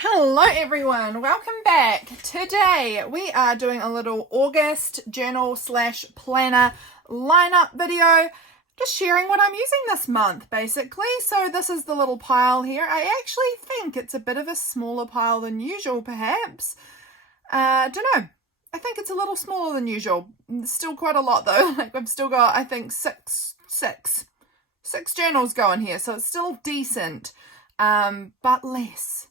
Hello everyone, welcome back. Today we are doing a little August journal slash planner lineup video, just sharing what I'm using this month basically. So this is the little pile here. I actually think it's a bit of a smaller pile than usual perhaps. Don't know. I think it's a little smaller than usual. Still quite a lot though. Like I've still got I think six journals going here, so it's still decent. But less.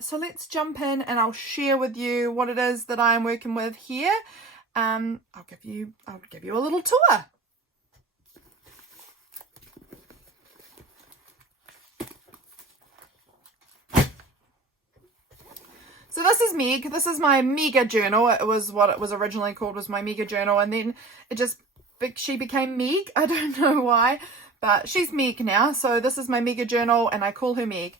So let's jump in and I'll share with you what it is that I'm working with here. I'll give you a little tour. So this is Meg. This is my Mega journal. It was what it was originally called, was my Mega journal, and then she became Meg. I don't know why, but she's Meg now. So this is my Mega journal and I call her Meg.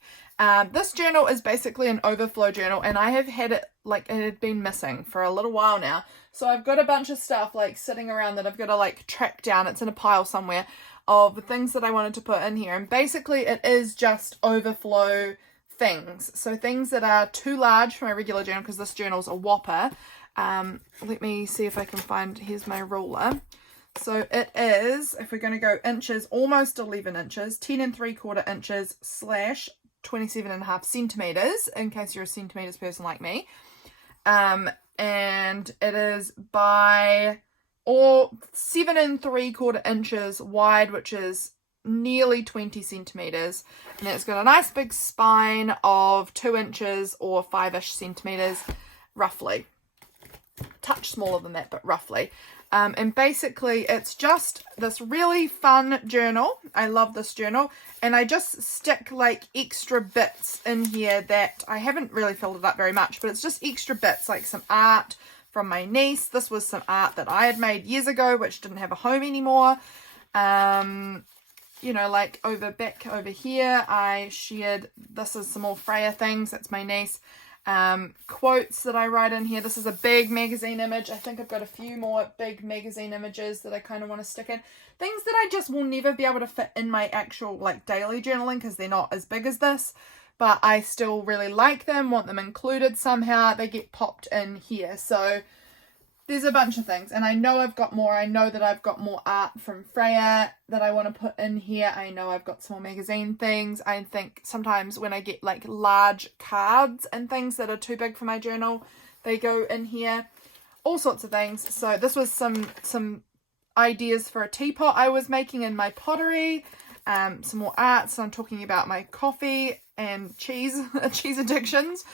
This journal is basically an overflow journal, and I have had it, like, it had been missing for a little while now. So I've got a bunch of stuff like sitting around that I've got to like track down. It's in a pile somewhere of the things that I wanted to put in here, and basically it is just overflow things. So things that are too large for my regular journal, because this journal's a whopper. Let me see if I can find, here's my ruler. So it is, if we're going to go inches, almost 11 inches, 10 3/4 inches slash 27.5 centimeters, in case you're a centimeters person like me. And it is by 7 3/4 inches wide, which is nearly 20 centimeters, and it's got a nice big spine of 2 inches or 5-ish centimeters roughly. Touch smaller than that, but roughly. And basically it's just this really fun journal. I love this journal, and I just stick like extra bits in here that I haven't really filled it up very much, but it's just extra bits, like some art from my niece. This was some art that I had made years ago which didn't have a home anymore. You know, like back over here I shared, this is some more Freya things, that's my niece. Quotes that I write in here. This is a big magazine image. I think I've got a few more big magazine images that I kind of want to stick in. Things that I just will never be able to fit in my actual like daily journaling because they're not as big as this, but I still really like them, want them included somehow. They get popped in here. So there's a bunch of things, and I know I've got more. I know that I've got more art from Freya that I want to put in here. I know I've got some more magazine things. I think sometimes when I get like large cards and things that are too big for my journal, they go in here. All sorts of things. So this was some ideas for a teapot I was making in my pottery. Some more art. So I'm talking about my coffee and cheese addictions.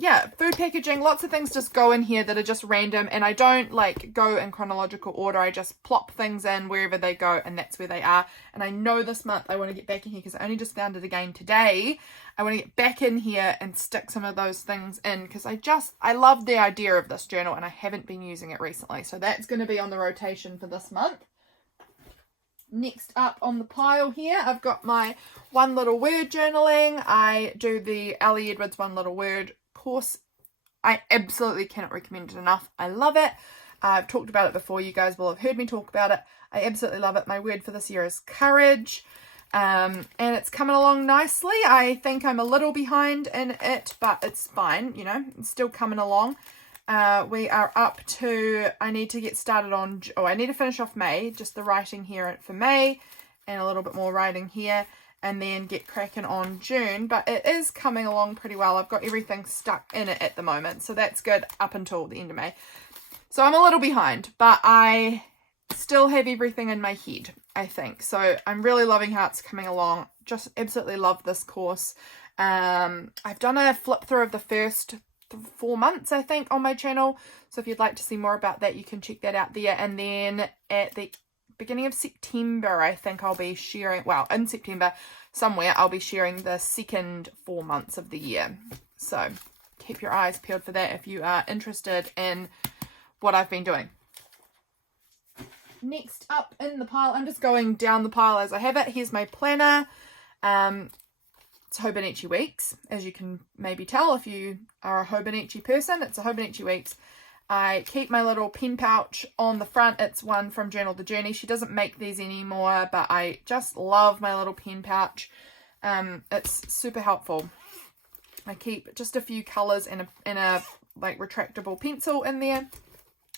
Yeah, food packaging, lots of things just go in here that are just random, and I don't like go in chronological order. I just plop things in wherever they go, and that's where they are. And I know this month I want to get back in here because I only just found it again today. I want to get back in here and stick some of those things in because I love the idea of this journal, and I haven't been using it recently. So that's going to be on the rotation for this month. Next up on the pile here, I've got my one little word journaling. I do the Ellie Edwards one little word course. I absolutely cannot recommend it enough. I love it. I've talked about it before. You guys will have heard me talk about it. I absolutely love it. My word for this year is courage. And it's coming along nicely. I think I'm a little behind in it, but it's fine. You know, it's still coming along. We are up to, I need to get started on, I need to finish off May, just the writing here for May, and a little bit more writing here, and then get cracking on June. But it is coming along pretty well. I've got everything stuck in it at the moment, so that's good up until the end of May. So I'm a little behind, but I still have everything in my head, I think. So I'm really loving how it's coming along. Just absolutely love this course. I've done a flip through of the first 4 months, I think, on my channel. So if you'd like to see more about that, you can check that out there. And then at the beginning of September, I think I'll be sharing, well, in September somewhere, I'll be sharing the second 4 months of the year. So keep your eyes peeled for that if you are interested in what I've been doing. Next up in the pile, I'm just going down the pile as I have it. Here's my planner. It's Hobonichi Weeks, as you can maybe tell if you are a Hobonichi person. It's a Hobonichi Weeks. I keep my little pen pouch on the front. It's one from Journal the Journey. She doesn't make these anymore, but I just love my little pen pouch. It's super helpful. I keep just a few colors and a like retractable pencil in there.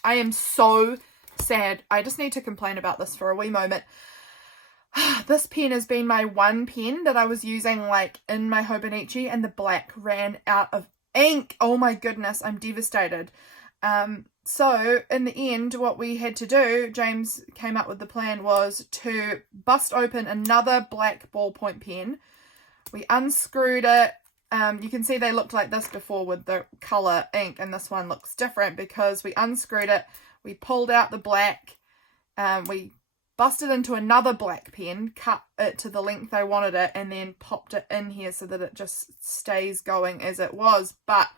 I am so sad. I just need to complain about this for a wee moment. This pen has been my one pen that I was using like in my Hobonichi, and the black ran out of ink. Oh my goodness, I'm devastated. So in the end, what we had to do, James came up with the plan, was to bust open another black ballpoint pen. We unscrewed it. You can see they looked like this before with the color ink, and this one looks different because we unscrewed it, we pulled out the black, we busted into another black pen, cut it to the length I wanted it, and then popped it in here so that it just stays going as it was. But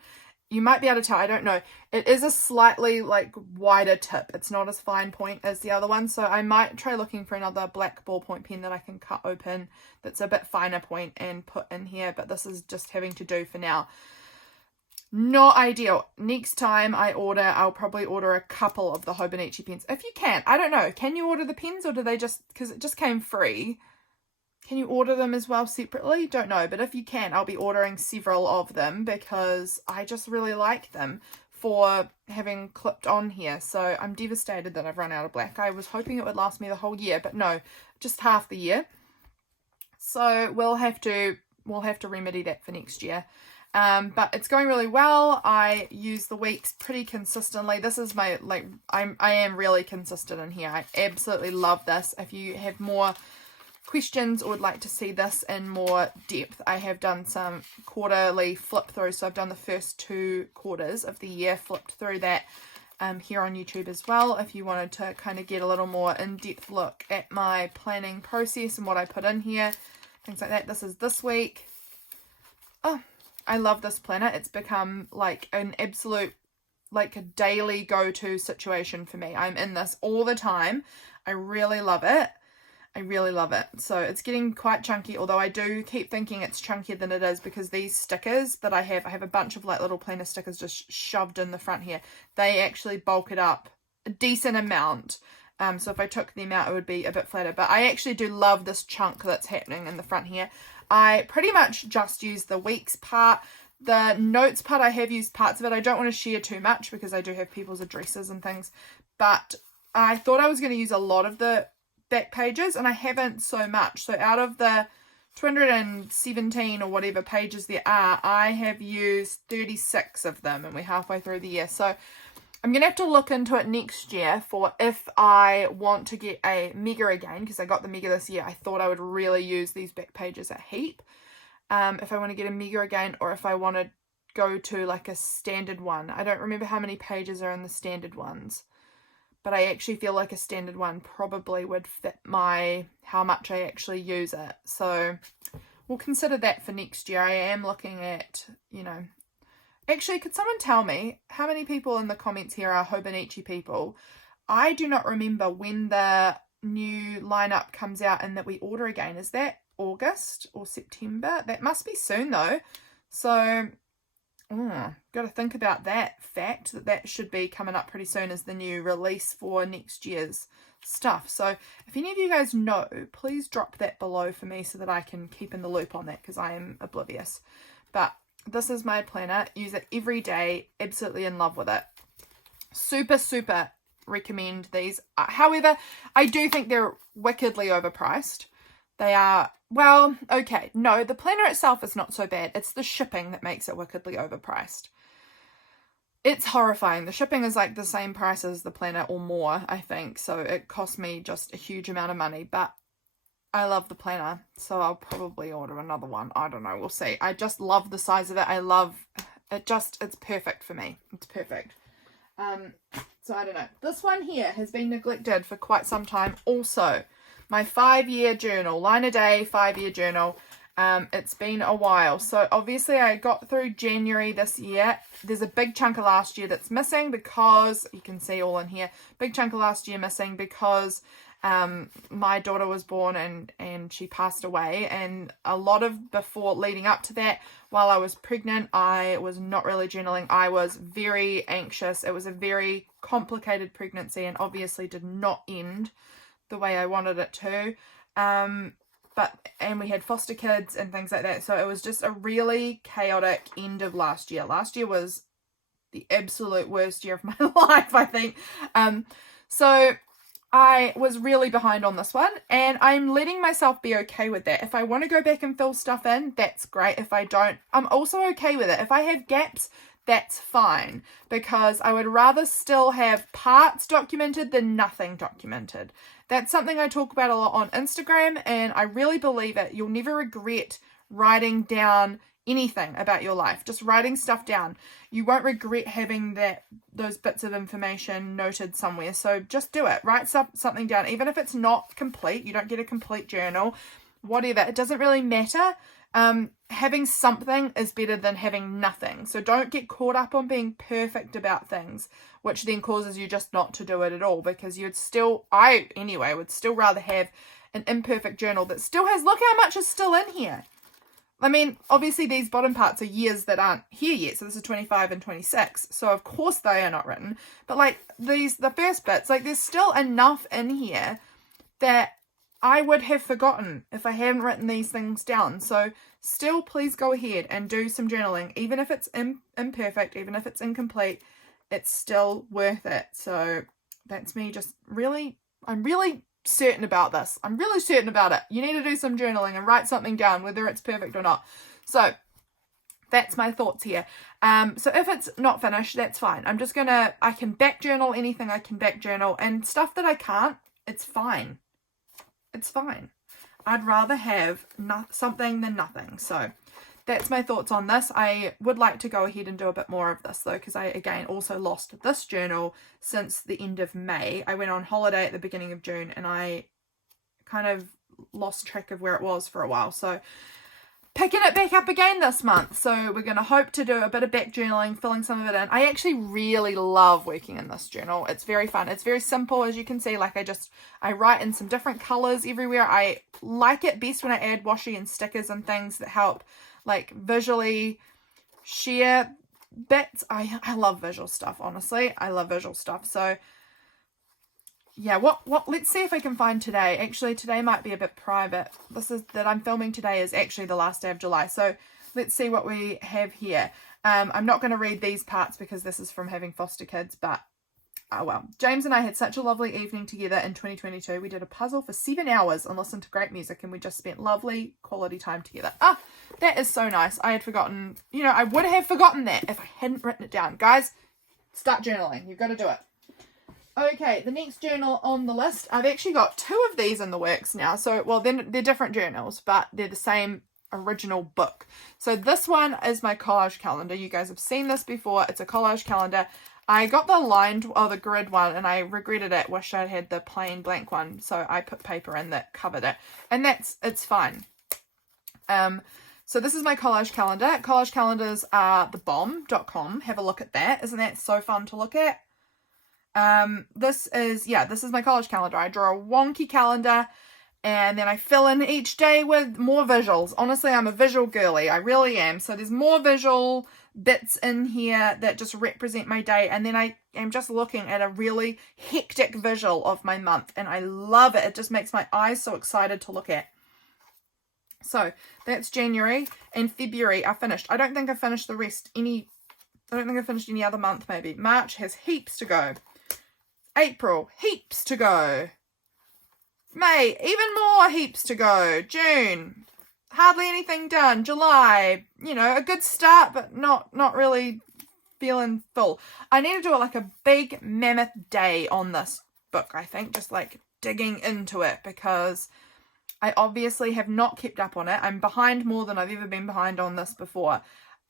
you might be able to tell, I don't know, it is a slightly like wider tip. It's not as fine point as the other one, so I might try looking for another black ballpoint pen that I can cut open that's a bit finer point and put in here, but this is just having to do for now. Not ideal. Next time I order, I'll probably order a couple of the Hobonichi pens. If you can. I don't know. Can you order the pens, or do they just, because it just came free, can you order them as well separately? Don't know. But if you can, I'll be ordering several of them because I just really like them for having clipped on here. So I'm devastated that I've run out of black. I was hoping it would last me the whole year, but no, just half the year. So we'll have to remedy that for next year. But it's going really well. I use the weeks pretty consistently. This is my, like, I am really consistent in here. I absolutely love this. If you have more questions or would like to see this in more depth, I have done some quarterly flip through. So I've done the first 2 quarters of the year, flipped through that here on YouTube as well. If you wanted to kind of get a little more in-depth look at my planning process and what I put in here, things like that. This is this week. Oh, I love this planner. It's become like an absolute, like a daily go-to situation for me. I'm in this all the time. I really love it. I really love it. So it's getting quite chunky, although I do keep thinking it's chunkier than it is because these stickers that I have a bunch of like little planner stickers just shoved in the front here. They actually bulk it up a decent amount. So if I took them out, it would be a bit flatter. But I actually do love this chunk that's happening in the front here. I pretty much just use the weeks part. The notes part, I have used parts of it. I don't want to share too much because I do have people's addresses and things. But I thought I was going to use a lot of the back pages, and I haven't so much. So out of the 217 or whatever pages there are, I have used 36 of them, and we're halfway through the year. So I'm going to have to look into it next year for if I want to get a mega again, because I got the mega this year. I thought I would really use these back pages a heap. If I want to get a mega again, or if I want to go to like a standard one. I don't remember how many pages are in the standard ones, but I actually feel like a standard one probably would fit how much I actually use it. So we'll consider that for next year. I am looking at, actually, could someone tell me how many people in the comments here are Hobonichi people? I do not remember when the new lineup comes out and that we order again. Is that August or September? That must be soon though. So got to think about that fact, that should be coming up pretty soon as the new release for next year's stuff. So if any of you guys know, please drop that below for me so that I can keep in the loop on that, because I am oblivious. But this is my planner. Use it every day. Absolutely in love with it. Super, super recommend these. However, I do think they're wickedly overpriced. They are, well, okay, no, the planner itself is not so bad. It's the shipping that makes it wickedly overpriced. It's horrifying. The shipping is like the same price as the planner or more, I think. So it cost me just a huge amount of money, but I love the planner, so I'll probably order another one. I don't know, we'll see. I just love the size of it. I love it. It's perfect for me. It's perfect. So I don't know. This one here has been neglected for quite some time also. My 5-year journal, line a day, 5-year journal. It's been a while. So obviously I got through January this year. There's a big chunk of last year that's missing because, you can see all in here, big chunk of last year missing because my daughter was born and she passed away, and a lot of before leading up to that, while I was pregnant, I was not really journaling. I was very anxious. It was a very complicated pregnancy and obviously did not end the way I wanted it to. and we had foster kids and things like that. So it was just a really chaotic end of last year. Last year was the absolute worst year of my life, I think. So I was really behind on this one, and I'm letting myself be okay with that. If I want to go back and fill stuff in, that's great. If I don't, I'm also okay with it. If I have gaps, that's fine, because I would rather still have parts documented than nothing documented. That's something I talk about a lot on Instagram, and I really believe it. You'll never regret writing down anything about your life, just writing stuff down. You won't regret having those bits of information noted somewhere. So just do it. Write something down, even if it's not complete. You don't get a complete journal, whatever. It doesn't really matter. Having something is better than having nothing. So don't get caught up on being perfect about things, which then causes you just not to do it at all, because I anyway would still rather have an imperfect journal that still has, look how much is still in here. I mean, obviously these bottom parts are years that aren't here yet. So this is 25 and 26. So of course they are not written. But like the first bits, like there's still enough in here that I would have forgotten if I hadn't written these things down. So still, please go ahead and do some journaling. Even if it's imperfect, even if it's incomplete, it's still worth it. So that's me just I'm really certain about this. I'm really certain about it. You need to do some journaling and write something down, whether it's perfect or not. So that's my thoughts here. So if it's not finished, that's fine. I can back journal anything I can back journal, and stuff that I can't, it's fine. It's fine. I'd rather have something than nothing. So that's my thoughts on this. I would like to go ahead and do a bit more of this though, because I again also lost this journal since the end of May. I went on holiday at the beginning of June, and I kind of lost track of where it was for a while. So picking it back up again this month. So we're going to hope to do a bit of back journaling, filling some of it in. I actually really love working in this journal. It's very fun. It's very simple, as you can see. Like I write in some different colors everywhere. I like it best when I add washi and stickers and things that help like visually share bits. I love visual stuff, honestly. I love visual stuff. So yeah, let's see if I can find today. Actually, today might be a bit private. That I'm filming today is actually the last day of July. So let's see what we have here. I'm not going to read these parts because this is from having foster kids, but oh well. James and I had such a lovely evening together in 2022. We did a puzzle for 7 hours and listened to great music, and we just spent lovely quality time together. Ah, that is so nice. I had forgotten, I would have forgotten that if I hadn't written it down. Guys, start journaling. You've got to do it. Okay, the next journal on the list, I've actually got 2 of these in the works now. So, well, they're different journals, but they're the same original book. So this one is my collage calendar. You guys have seen this before. It's a collage calendar. I got the grid one, and I regretted it. Wish I'd had the plain blank one. So I put paper in that covered it, and it's fine. So this is my collage calendar. Collage calendars are thebomb.com. Have a look at that. Isn't that so fun to look at? This is my college calendar. I draw a wonky calendar, and then I fill in each day with more visuals. Honestly, I'm a visual girly. I really am. So there's more visual bits in here that just represent my day, and then I am just looking at a really hectic visual of my month, and I love it. It just makes my eyes so excited to look at. So that's January, and February are finished. I don't think I finished any other month. Maybe March has heaps to go. April, heaps to go. May, even more heaps to go. June, hardly anything done. July, a good start, but not really feeling full. I need to do like a big mammoth day on this book, I think, just like digging into it, because I obviously have not kept up on it. I'm behind more than I've ever been behind on this before.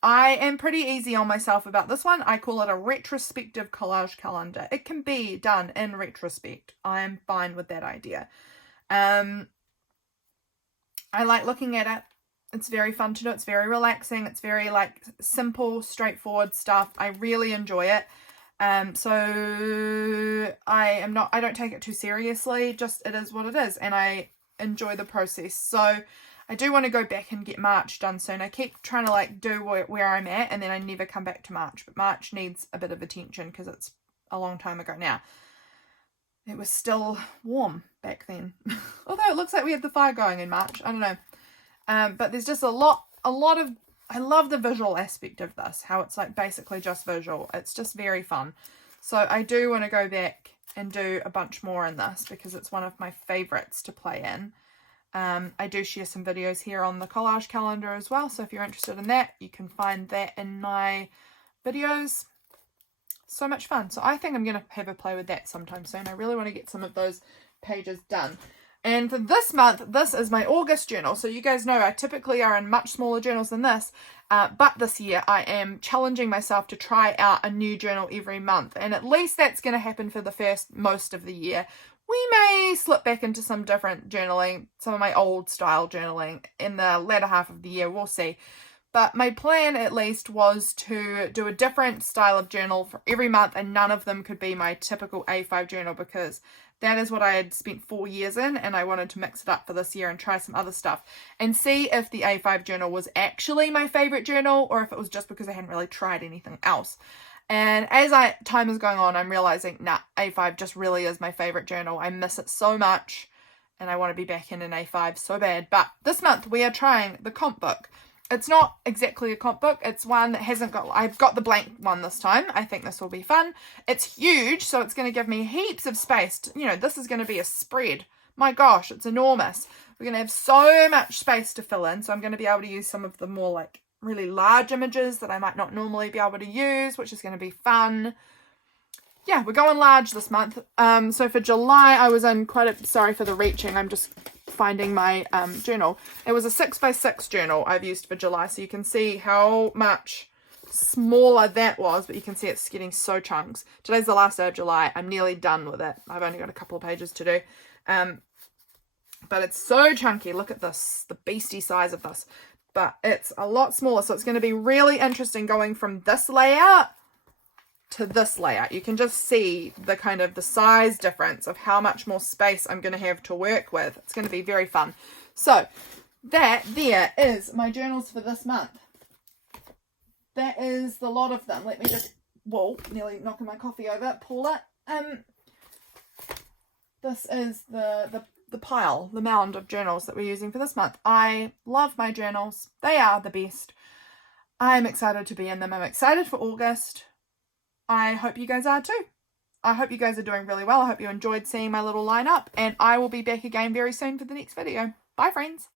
I am pretty easy on myself about this one. I call it a retrospective collage calendar. It can be done in retrospect. I'm fine with that idea. I like looking at it. It's very fun to do. It's very relaxing. It's very like simple, straightforward stuff. I really enjoy it. So I don't take it too seriously. Just it is what it is, and I enjoy the process. So I do want to go back and get March done soon. I keep trying to like do where I'm at, and then I never come back to March. But March needs a bit of attention because it's a long time ago now. it was still warm back then. Although it looks like we had the fire going in March. I don't know. But there's just a lot of, I love the visual aspect of this, how it's like basically just visual. It's just very fun. So I do want to go back and do a bunch more in this because it's one of my favorites to play in. I do share some videos here on the collage calendar as well. So if you're interested in that, you can find that in my videos. So much fun. So I think I'm going to have a play with that sometime soon. I really want to get some of those pages done. And for this month, this is my August journal. So you guys know I typically are in much smaller journals than this. But this year I am challenging myself to try out a new journal every month. And at least that's going to happen for the most of the year. We may slip back into some different journaling, some of my old style journaling in the latter half of the year. We'll see. But my plan at least was to do a different style of journal for every month, and none of them could be my typical A5 journal because that is what I had spent 4 years in, and I wanted to mix it up for this year and try some other stuff and see if the A5 journal was actually my favorite journal or if it was just because I hadn't really tried anything else. And as time is going on, I'm realizing, nah, A5 just really is my favorite journal. I miss it so much and I want to be back in an A5 so bad. But this month we are trying the comp book. It's not exactly a comp book. It's one that I've got the blank one this time. I think this will be fun. It's huge, so it's going to give me heaps of space. This is going to be a spread. My gosh, it's enormous. We're going to have so much space to fill in, so I'm going to be able to use some of the more like really large images that I might not normally be able to use, which is going to be fun. Yeah, we're going large this month. So for July, I was in sorry for the reaching. I'm just finding my journal. It was a 6x6 journal I've used for July, so you can see how much smaller that was, but you can see it's getting so chunks. Today's the last day of July. I'm nearly done with it. I've only got a couple of pages to do. But it's so chunky. Look at this, the beastie size of this. But it's a lot smaller, so it's going to be really interesting going from this layout to this layout. You can just see the kind of the size difference of how much more space I'm going to have to work with. It's going to be very fun. So there is my journals for this month. That is the lot of them. Let me just, whoa, nearly knocking my coffee over, pull it. This is the pile, the mound of journals that we're using for this month. I love my journals. They are the best. I'm excited to be in them. I'm excited for August. I hope you guys are too. I hope you guys are doing really well. I hope you enjoyed seeing my little lineup, and I will be back again very soon for the next video. Bye, friends.